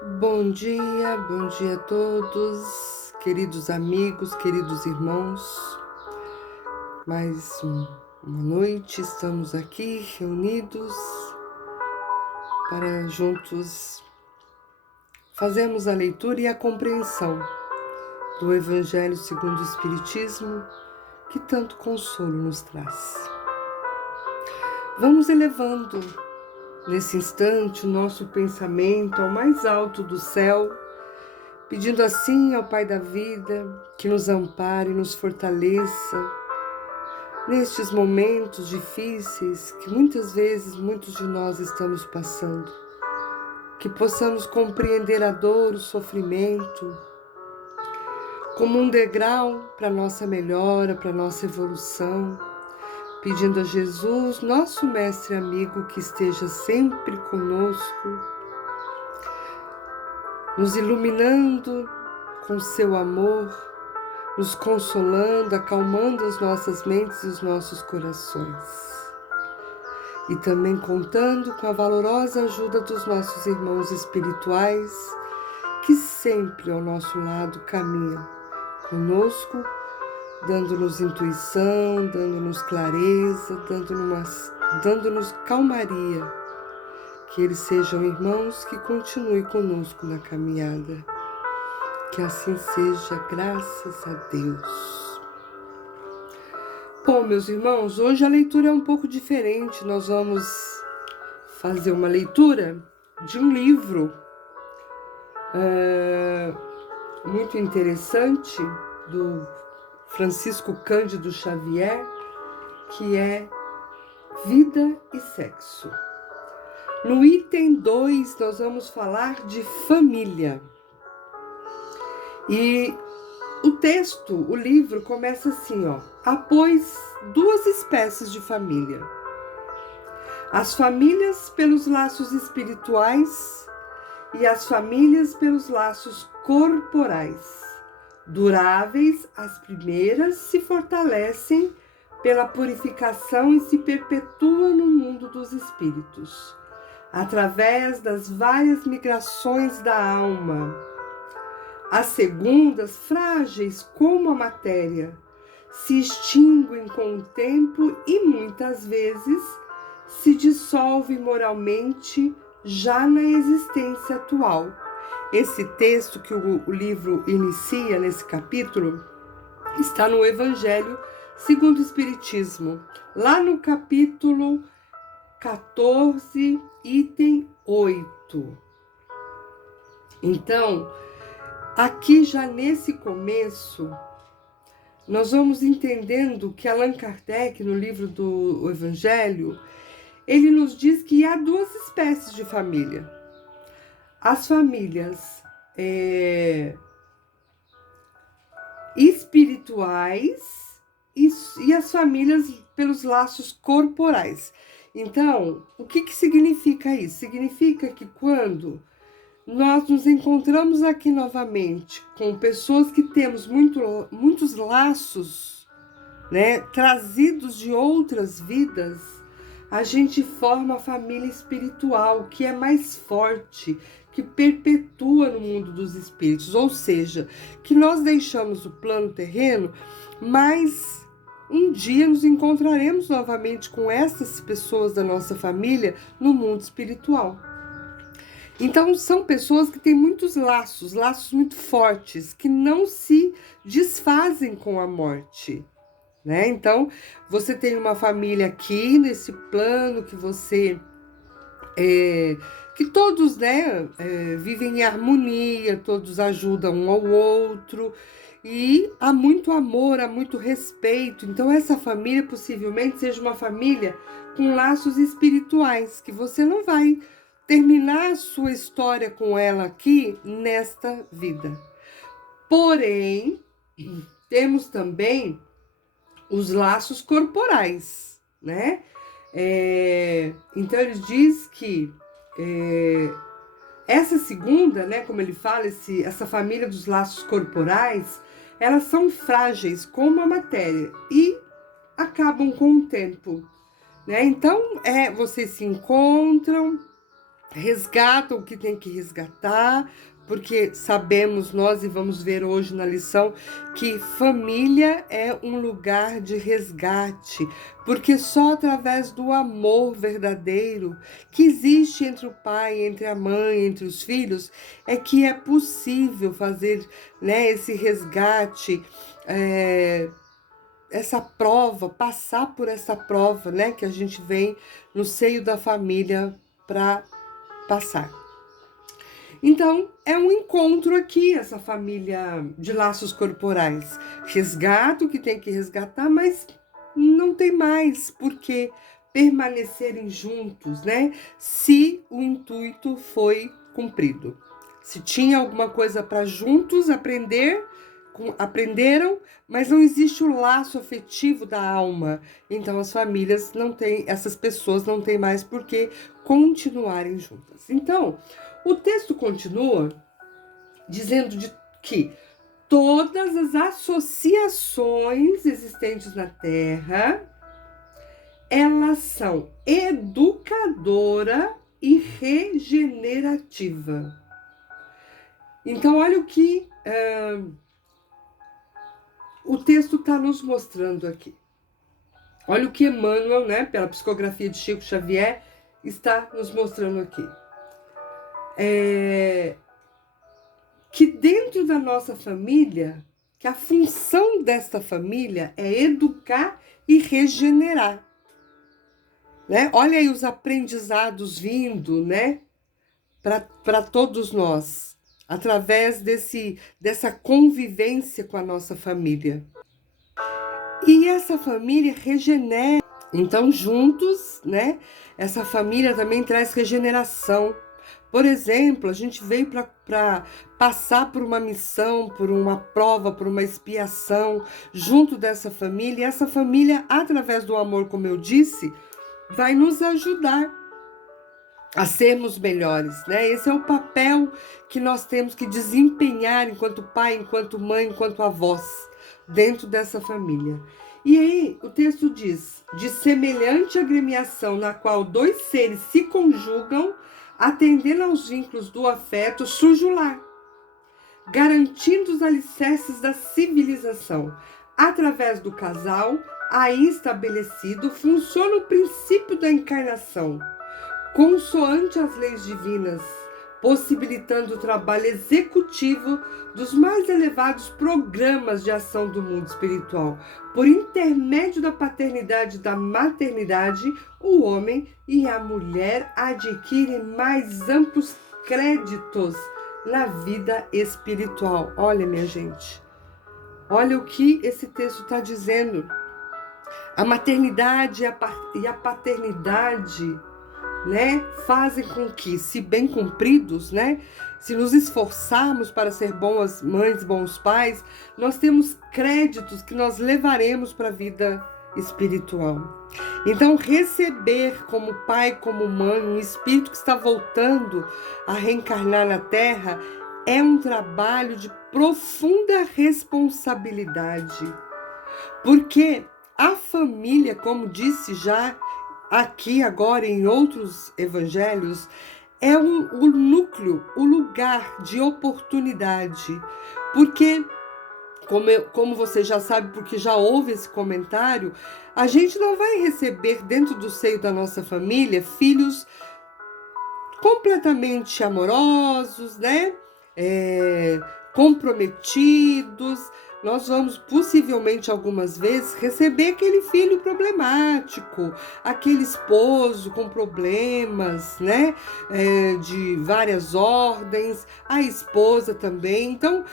Bom dia a todos, queridos amigos, queridos irmãos. Mais uma noite estamos aqui reunidos para juntos fazermos a leitura e a compreensão do Evangelho segundo o Espiritismo, que tanto consolo nos traz. Vamos elevando nesse instante o nosso pensamento ao mais alto do céu, pedindo assim ao Pai da vida que nos ampare e nos fortaleça nestes momentos difíceis que muitas vezes muitos de nós estamos passando. Que possamos compreender a dor, o sofrimento, como um degrau para a nossa melhora, para a nossa evolução, pedindo a Jesus, nosso mestre amigo, que esteja sempre conosco, nos iluminando com seu amor, nos consolando, acalmando as nossas mentes e os nossos corações. E também contando com a valorosa ajuda dos nossos irmãos espirituais, que sempre ao nosso lado caminham conosco, dando-nos intuição, dando-nos clareza, dando-nos calmaria. Que eles sejam irmãos que continuem conosco na caminhada. Que assim seja, graças a Deus. Bom, meus irmãos, hoje a leitura é um pouco diferente. Nós vamos fazer uma leitura de um livro muito interessante do Francisco Cândido Xavier, que é Vida e Sexo. No item 2, nós vamos falar de família. E o texto, o livro, começa assim, ó. Após duas espécies de família. As famílias pelos laços espirituais e as famílias pelos laços corporais. Duráveis, as primeiras se fortalecem pela purificação e se perpetuam no mundo dos espíritos, através das várias migrações da alma. As segundas, frágeis como a matéria, se extinguem com o tempo e muitas vezes se dissolvem moralmente já na existência atual. Esse texto que o livro inicia nesse capítulo está no Evangelho segundo o Espiritismo, lá no capítulo 14, item 8. Então, aqui já nesse começo, nós vamos entendendo que Allan Kardec, no livro do Evangelho, ele nos diz que há duas espécies de família. As famílias espirituais e as famílias pelos laços corporais. Então, o que significa isso? Significa que quando nós nos encontramos aqui novamente com pessoas que temos muitos laços, né, trazidos de outras vidas, a gente forma a família espiritual, que é mais forte, que perpetua no mundo dos espíritos. Ou seja, que nós deixamos o plano terreno, mas um dia nos encontraremos novamente com essas pessoas da nossa família no mundo espiritual. Então, são pessoas que têm muitos laços muito fortes, que não se desfazem com a morte, né? Então, você tem uma família aqui nesse plano que você... que todos, né, vivem em harmonia, todos ajudam um ao outro, e há muito amor, há muito respeito. Então, essa família possivelmente seja uma família com laços espirituais, que você não vai terminar a sua história com ela aqui nesta vida. Porém, temos também os laços corporais, né? Então ele diz que essa segunda, né, como ele fala, essa família dos laços corporais, elas são frágeis como a matéria e acabam com o tempo, né? Então vocês se encontram, resgatam o que tem que resgatar, porque sabemos nós, e vamos ver hoje na lição, que família é um lugar de resgate, porque só através do amor verdadeiro que existe entre o pai, entre a mãe, entre os filhos, é que é possível fazer, né, esse resgate, essa prova, passar por essa prova, né, que a gente vem no seio da família para passar. Então, é um encontro aqui, essa família de laços corporais. Resgata o que tem que resgatar, mas não tem mais por que permanecerem juntos, né? Se o intuito foi cumprido. Se tinha alguma coisa para juntos aprender, aprenderam, mas não existe o laço afetivo da alma. Então as famílias não têm, essas pessoas não têm mais por que continuarem juntas. Então, o texto continua dizendo que todas as associações existentes na Terra, elas são educadora e regenerativa. Então, olha o que o texto está nos mostrando aqui. Olha o que Emmanuel, né, pela psicografia de Chico Xavier, está nos mostrando aqui. Que dentro da nossa família, que a função desta família é educar e regenerar. Né? Olha aí os aprendizados vindo, né, para todos nós, através dessa convivência com a nossa família. E essa família regenera. Então, juntos, né, essa família também traz regeneração. Por exemplo, a gente veio para passar por uma missão, por uma prova, por uma expiação, junto dessa família. E essa família, através do amor, como eu disse, vai nos ajudar a sermos melhores, né? Esse é o papel que nós temos que desempenhar enquanto pai, enquanto mãe, enquanto avós, dentro dessa família. E aí o texto diz, de semelhante agremiação na qual dois seres se conjugam, atendendo aos vínculos do afeto, surge o lar, garantindo os alicerces da civilização. Através do casal, aí estabelecido, funciona o princípio da encarnação, consoante as leis divinas, possibilitando o trabalho executivo dos mais elevados programas de ação do mundo espiritual. Por intermédio da paternidade e da maternidade, o homem e a mulher adquirem mais amplos créditos na vida espiritual. Olha, minha gente, olha o que esse texto está dizendo. A maternidade e a paternidade, né, fazem com que, se bem cumpridos, né, se nos esforçarmos para ser boas mães, bons pais, nós temos créditos que nós levaremos para a vida espiritual. Então, receber como pai, como mãe, um espírito que está voltando a reencarnar na Terra é um trabalho de profunda responsabilidade. Porque a família, como disse já aqui agora em outros evangelhos, é o núcleo, o lugar de oportunidade. Porque, como você já sabe, porque já houve esse comentário, a gente não vai receber dentro do seio da nossa família filhos completamente amorosos, né? Comprometidos. Nós vamos possivelmente algumas vezes receber aquele filho problemático, aquele esposo com problemas, né, de várias ordens, a esposa também. Então,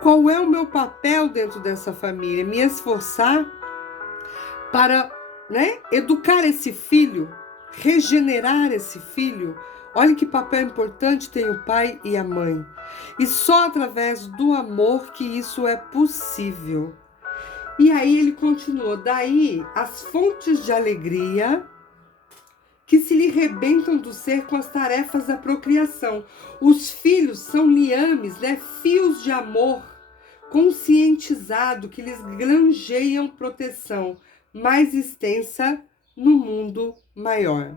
qual é o meu papel dentro dessa família? Me esforçar para, né, educar esse filho, regenerar esse filho. Olha que papel importante tem o pai e a mãe. E só através do amor que isso é possível. E aí ele continuou, daí as fontes de alegria que se lhe rebentam do ser com as tarefas da procriação. Os filhos são liames, né, fios de amor conscientizado que lhes granjeiam proteção mais extensa no mundo maior.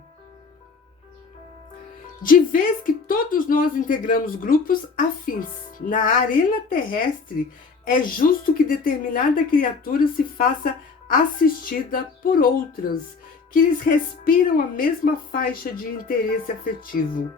De vez que todos nós integramos grupos afins na arena terrestre, é justo que determinada criatura se faça assistida por outras, que lhes respiram a mesma faixa de interesse afetivo.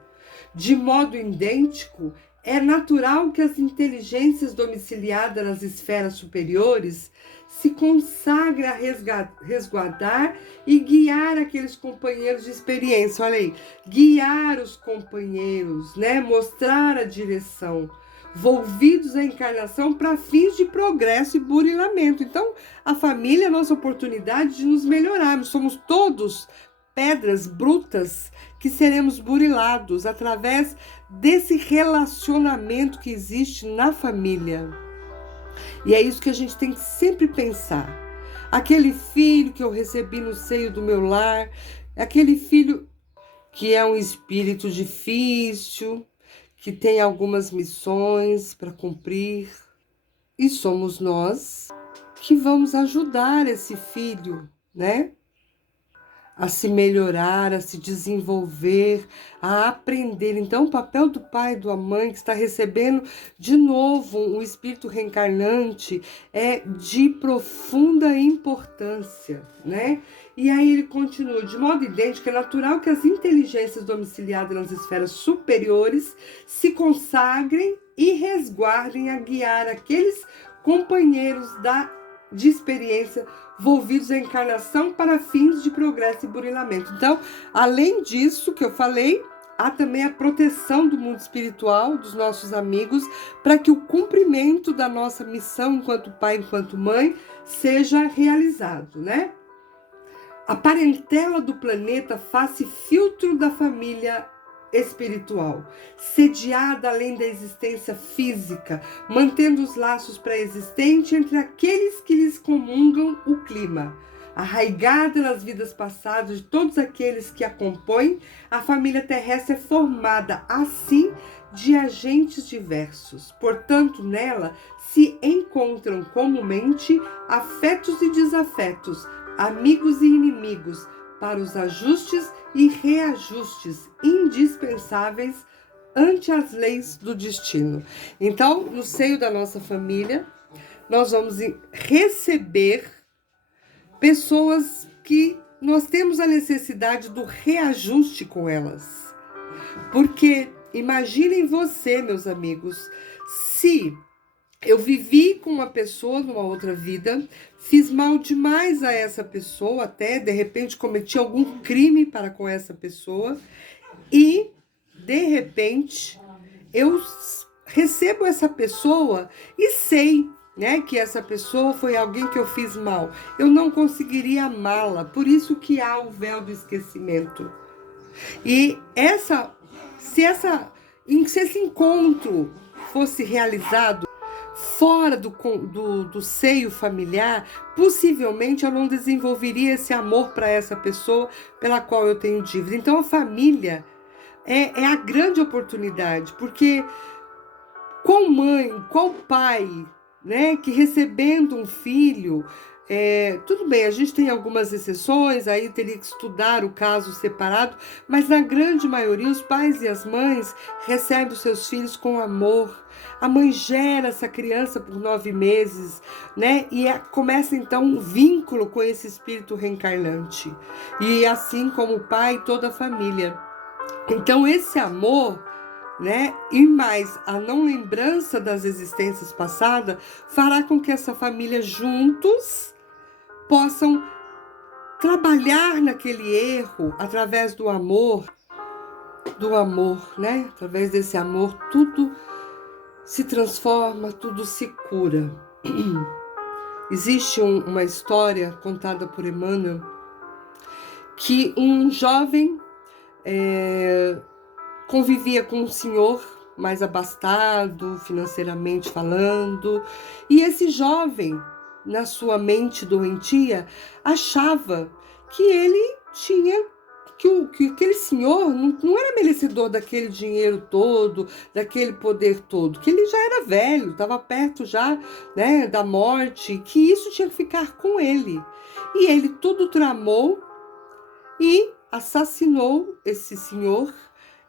De modo idêntico, é natural que as inteligências domiciliadas nas esferas superiores se consagrem a resguardar e guiar aqueles companheiros de experiência. Olha aí, guiar os companheiros, né? Mostrar a direção, volvidos à encarnação para fins de progresso e burilamento. Então, a família é a nossa oportunidade de nos melhorarmos. Somos todos pedras brutas que seremos burilados através desse relacionamento que existe na família. E é isso que a gente tem que sempre pensar. Aquele filho que eu recebi no seio do meu lar, aquele filho que é um espírito difícil, que tem algumas missões para cumprir, e somos nós que vamos ajudar esse filho, né? A se melhorar, a se desenvolver, a aprender. Então, o papel do pai e da mãe que está recebendo de novo um espírito reencarnante é de profunda importância, né? E aí ele continua, de modo idêntico, é natural que as inteligências domiciliadas nas esferas superiores se consagrem e resguardem a guiar aqueles companheiros de experiência volvidos à encarnação para fins de progresso e burilamento. Então, além disso que eu falei, há também a proteção do mundo espiritual, dos nossos amigos, para que o cumprimento da nossa missão enquanto pai, enquanto mãe, seja realizado, né? A parentela do planeta faz filtro da família espiritual, sediada além da existência física, mantendo os laços pré-existentes entre aqueles que lhes comungam o clima. Arraigada nas vidas passadas de todos aqueles que a compõem, a família terrestre é formada, assim, de agentes diversos. Portanto, nela se encontram comumente afetos e desafetos, amigos e inimigos, para os ajustes e reajustes indispensáveis ante as leis do destino. Então, no seio da nossa família, nós vamos receber pessoas que nós temos a necessidade do reajuste com elas. Porque imaginem você, meus amigos, se eu vivi com uma pessoa numa outra vida, fiz mal demais a essa pessoa, até de repente cometi algum crime para com essa pessoa e de repente eu recebo essa pessoa e sei, né, que essa pessoa foi alguém que eu fiz mal. Eu não conseguiria amá-la, por isso que há o véu do esquecimento. E se esse encontro fosse realizado fora do seio familiar, possivelmente eu não desenvolveria esse amor para essa pessoa pela qual eu tenho dívida. Então a família é a grande oportunidade, porque qual mãe, qual pai, né, que recebendo um filho, tudo bem, a gente tem algumas exceções, aí teria que estudar o caso separado, mas na grande maioria os pais e as mães recebem os seus filhos com amor. A mãe gera essa criança por 9 meses, né? E começa então um vínculo com esse espírito reencarnante. E assim como o pai e toda a família. Então esse amor, né, e mais a não lembrança das existências passadas, fará com que essa família juntos possam trabalhar naquele erro através do amor, né? Através desse amor, tudo se transforma, tudo se cura. Existe uma história contada por Emmanuel que um jovem convivia com um senhor mais abastado, financeiramente falando, e esse jovem, na sua mente doentia, achava que ele tinha, que aquele senhor não era merecedor daquele dinheiro todo, daquele poder todo, que ele já era velho, estava perto já, né, da morte, que isso tinha que ficar com ele. E ele tudo tramou e assassinou esse senhor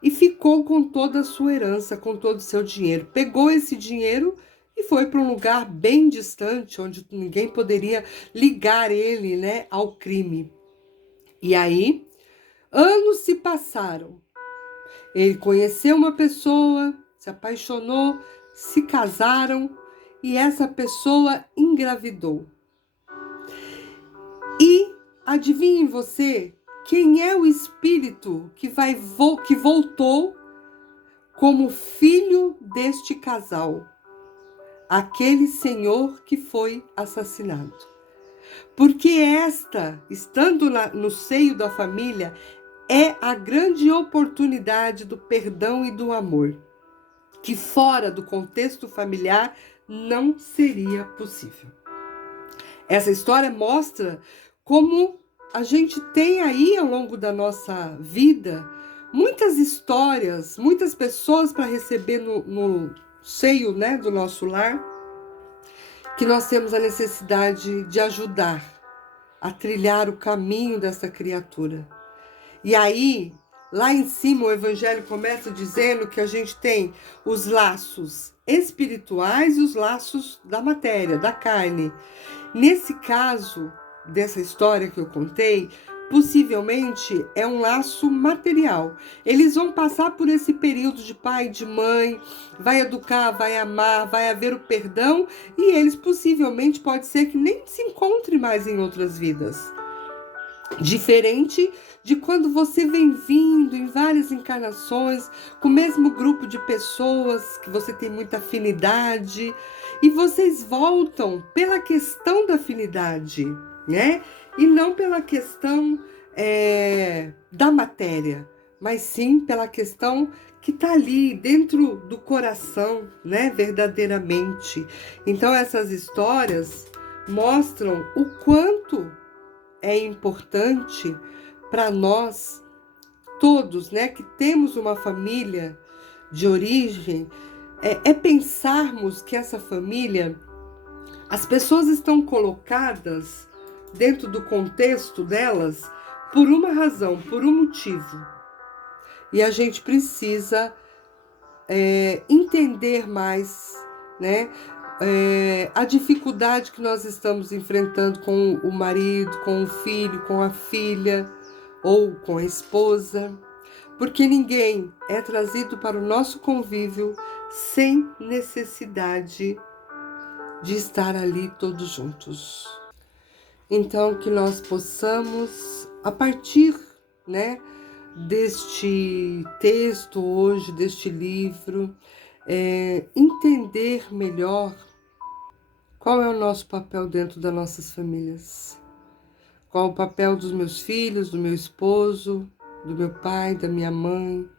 e ficou com toda a sua herança, com todo o seu dinheiro. Pegou esse dinheiro e foi para um lugar bem distante, onde ninguém poderia ligar ele, né, ao crime. E aí, anos se passaram. Ele conheceu uma pessoa, se apaixonou, se casaram e essa pessoa engravidou. E adivinhe você, quem é o espírito que voltou como filho deste casal? Aquele senhor que foi assassinado. Porque estando no seio da família, é a grande oportunidade do perdão e do amor, que fora do contexto familiar não seria possível. Essa história mostra como a gente tem aí ao longo da nossa vida muitas histórias, muitas pessoas para receber no seio, né, do nosso lar, que nós temos a necessidade de ajudar a trilhar o caminho dessa criatura. E aí, lá em cima, o Evangelho começa dizendo que a gente tem os laços espirituais e os laços da matéria, da carne. Nesse caso, dessa história que eu contei, possivelmente é um laço material. Eles vão passar por esse período de pai e de mãe, vai educar, vai amar, vai haver o perdão, e eles possivelmente pode ser que nem se encontrem mais em outras vidas. Diferente de quando você vem vindo em várias encarnações com o mesmo grupo de pessoas que você tem muita afinidade e vocês voltam pela questão da afinidade, né? E não pela questão da matéria, mas sim pela questão que está ali dentro do coração, né? Verdadeiramente. Então essas histórias mostram o quanto é importante para nós todos, né, que temos uma família de origem, é pensarmos que essa família, as pessoas estão colocadas dentro do contexto delas por uma razão, por um motivo. E a gente precisa entender mais, né? A dificuldade que nós estamos enfrentando com o marido, com o filho, com a filha ou com a esposa, porque ninguém é trazido para o nosso convívio sem necessidade de estar ali todos juntos. Então, que nós possamos, a partir, né, deste texto hoje, deste livro, entender melhor qual é o nosso papel dentro das nossas famílias. Qual o papel dos meus filhos, do meu esposo, do meu pai, da minha mãe,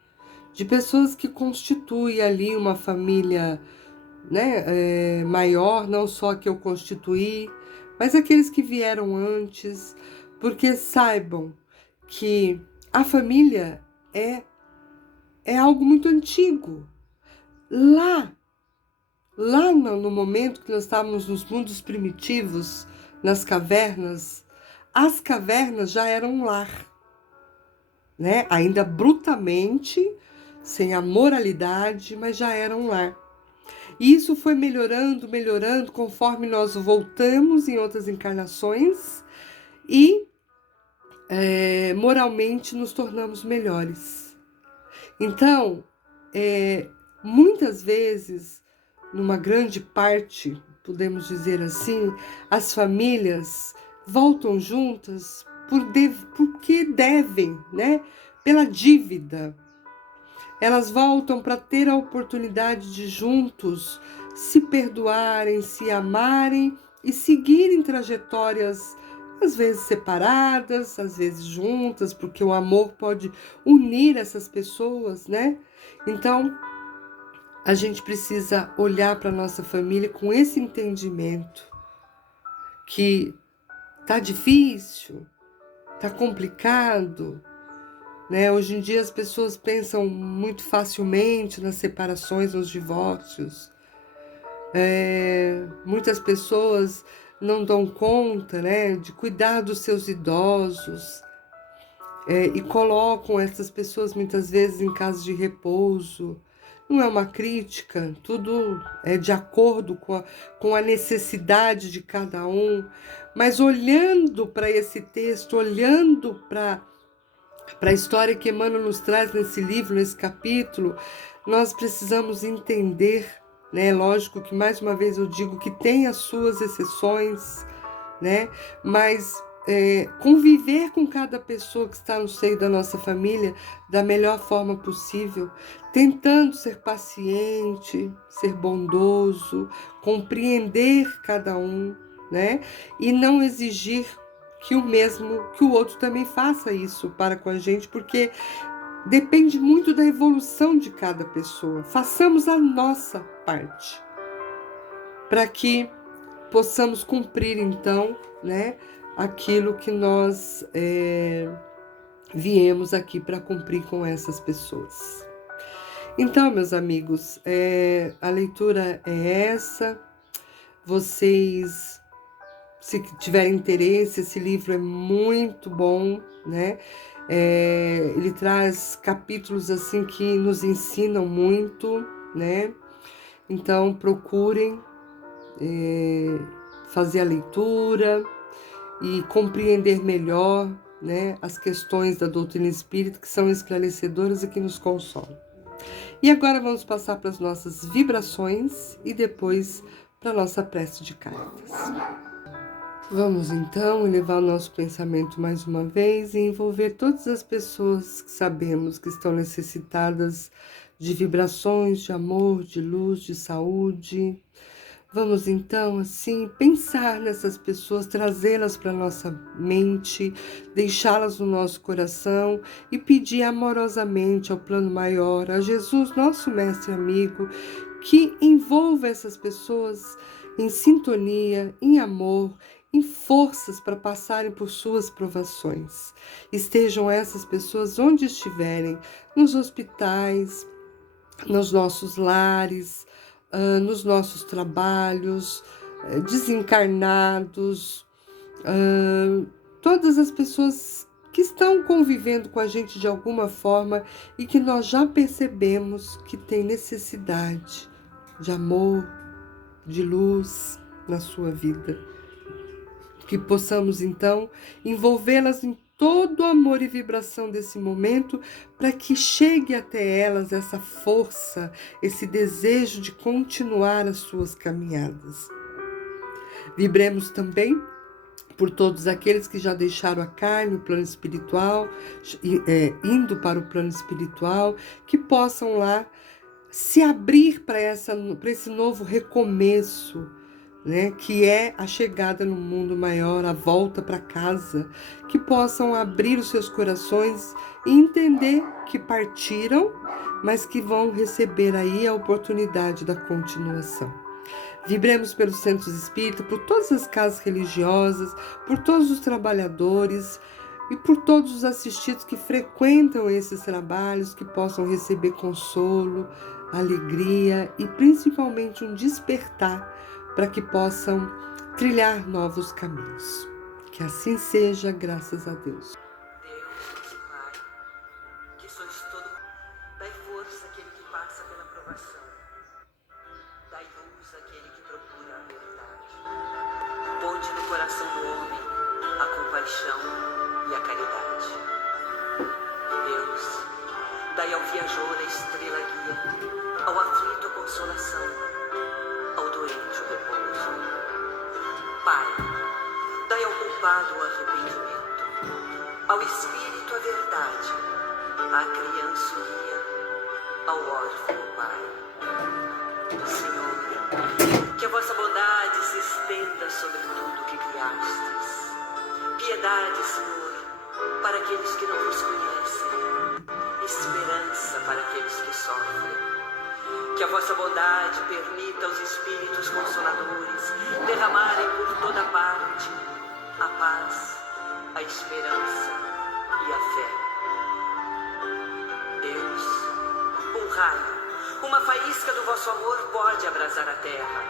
de pessoas que constituem ali uma família, né, maior, não só que eu constituí, mas aqueles que vieram antes, porque saibam que a família é algo muito antigo. Lá no momento que nós estávamos nos mundos primitivos, nas cavernas, as cavernas já eram um lar, né? Ainda brutalmente, sem a moralidade, mas já era um lar. E isso foi melhorando, melhorando, conforme nós voltamos em outras encarnações e moralmente nos tornamos melhores. Então, muitas vezes, numa grande parte, podemos dizer assim, as famílias voltam juntas porque devem, né? Pela dívida. Elas voltam para ter a oportunidade de juntos se perdoarem, se amarem e seguirem trajetórias, às vezes separadas, às vezes juntas, porque o amor pode unir essas pessoas, né? Então, a gente precisa olhar para a nossa família com esse entendimento que tá difícil, tá complicado, né? Hoje em dia as pessoas pensam muito facilmente nas separações, nos divórcios. Muitas pessoas não dão conta, né, de cuidar dos seus idosos. e colocam essas pessoas muitas vezes em casa de repouso. Não é uma crítica, tudo é de acordo com a necessidade de cada um, mas olhando para esse texto, olhando para a história que Emmanuel nos traz nesse livro, nesse capítulo, nós precisamos entender, né? Lógico que, mais uma vez, eu digo que tem as suas exceções, né? Mas conviver com cada pessoa que está no seio da nossa família da melhor forma possível, tentando ser paciente, ser bondoso, compreender cada um, né? E não exigir que o outro também faça isso para com a gente, porque depende muito da evolução de cada pessoa. Façamos a nossa parte para que possamos cumprir, então, né, aquilo que nós viemos aqui para cumprir com essas pessoas. Então, meus amigos, a leitura é essa. Vocês, se tiverem interesse, esse livro é muito bom, né? Ele traz capítulos assim que nos ensinam muito, né? Então, procurem fazer a leitura e compreender melhor, né, as questões da doutrina espírita, que são esclarecedoras e que nos consolam. E agora vamos passar para as nossas vibrações e depois para a nossa prece de cartas. Vamos então elevar o nosso pensamento mais uma vez e envolver todas as pessoas que sabemos que estão necessitadas de vibrações, de amor, de luz, de saúde. Vamos então, assim, pensar nessas pessoas, trazê-las para a nossa mente, deixá-las no nosso coração e pedir amorosamente ao plano maior, a Jesus, nosso mestre amigo, que envolva essas pessoas em sintonia, em amor, em forças para passarem por suas provações. Estejam essas pessoas onde estiverem, nos hospitais, nos nossos lares, nos nossos trabalhos, desencarnados, todas as pessoas que estão convivendo com a gente de alguma forma e que nós já percebemos que tem necessidade de amor, de luz na sua vida. Que possamos então envolvê-las em todo o amor e vibração desse momento, para que chegue até elas essa força, esse desejo de continuar as suas caminhadas. Vibremos também por todos aqueles que já deixaram a carne, o plano espiritual, indo para o plano espiritual, que possam lá se abrir para esse novo recomeço, né, que é a chegada no mundo maior, a volta para casa, que possam abrir os seus corações e entender que partiram, mas que vão receber aí a oportunidade da continuação. Vibremos pelos centros espíritas, por todas as casas religiosas, por todos os trabalhadores e por todos os assistidos que frequentam esses trabalhos, que possam receber consolo, alegria e principalmente um despertar para que possam trilhar novos caminhos. Que assim seja, graças a Deus. Deus, Pai, que sois todo, dai força àquele que passa pela provação, dai luz àquele que procura a verdade. Ponde no coração do homem a compaixão e a caridade. Deus, dai ao viajor a estrela guia, ao aflito a consolação, ao doente o repouso. Pai, dai ao culpado o arrependimento, ao espírito a verdade, à criança o guia, ao órfão o pai. Senhor, que a vossa bondade se estenda sobre tudo que criastes. Piedade, Senhor, para aqueles que não vos conhecem, esperança para aqueles que sofrem. Que a vossa bondade permita aos Espíritos Consoladores derramarem por toda parte a paz, a esperança e a fé. Deus, um raio, uma faísca do vosso amor pode abrasar a terra.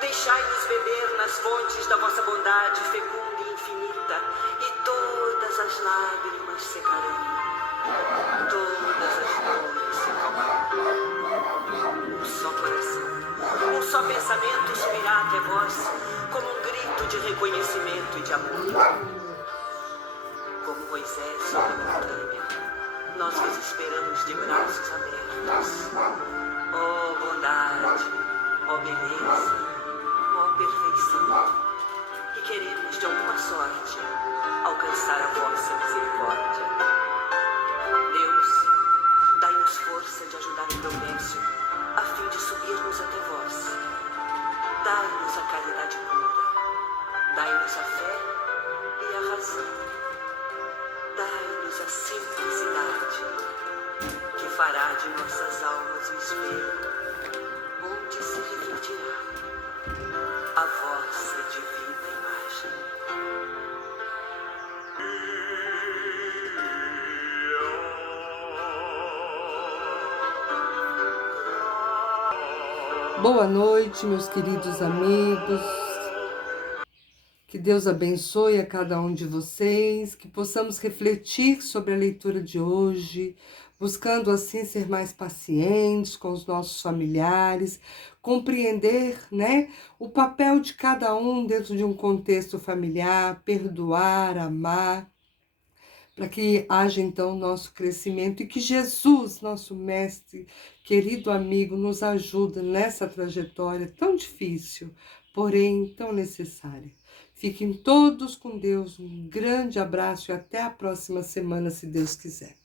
Deixai-nos beber nas fontes da vossa bondade fecunda e infinita, e todas as lágrimas secarão, todas as dores se acalmarão. Um só coração, um só pensamento subirá até vós, como um grito de reconhecimento e de amor. Como Moisés sobre a montanha, nós vos esperamos de braços abertos. Ó bondade, ó beleza, ó perfeição. E queremos, de alguma sorte, alcançar a vossa misericórdia. Deus, dai-nos força de ajudar o progresso, a fim de subirmos até vós. Dai-nos a caridade pura, dai-nos a fé e a razão. Dai-nos a simplicidade, que fará de nossas almas um espelho, onde se refletirá a vossa divina imagem. Boa noite, meus queridos amigos. Que Deus abençoe a cada um de vocês, que possamos refletir sobre a leitura de hoje, buscando assim ser mais pacientes com os nossos familiares, compreender, o papel de cada um dentro de um contexto familiar, perdoar, amar, para que haja então nosso crescimento e que Jesus, nosso mestre, querido amigo, nos ajude nessa trajetória tão difícil, porém tão necessária. Fiquem todos com Deus, um grande abraço e até a próxima semana, se Deus quiser.